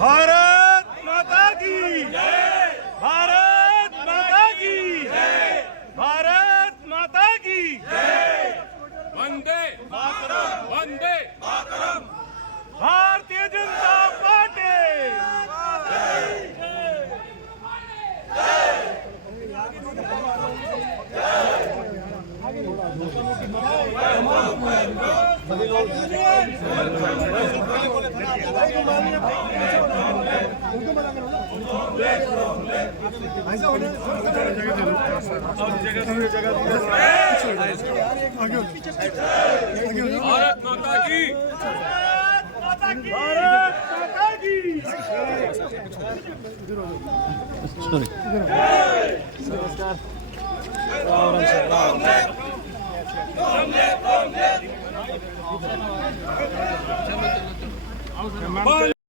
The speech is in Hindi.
भारत माता की जय, भारत माता की जय, भारत माता की जय, वंदे मातरम, वंदे मातरम। भारतीय जनता पार्टी भारत माता की, भारत माता की नमस्कार।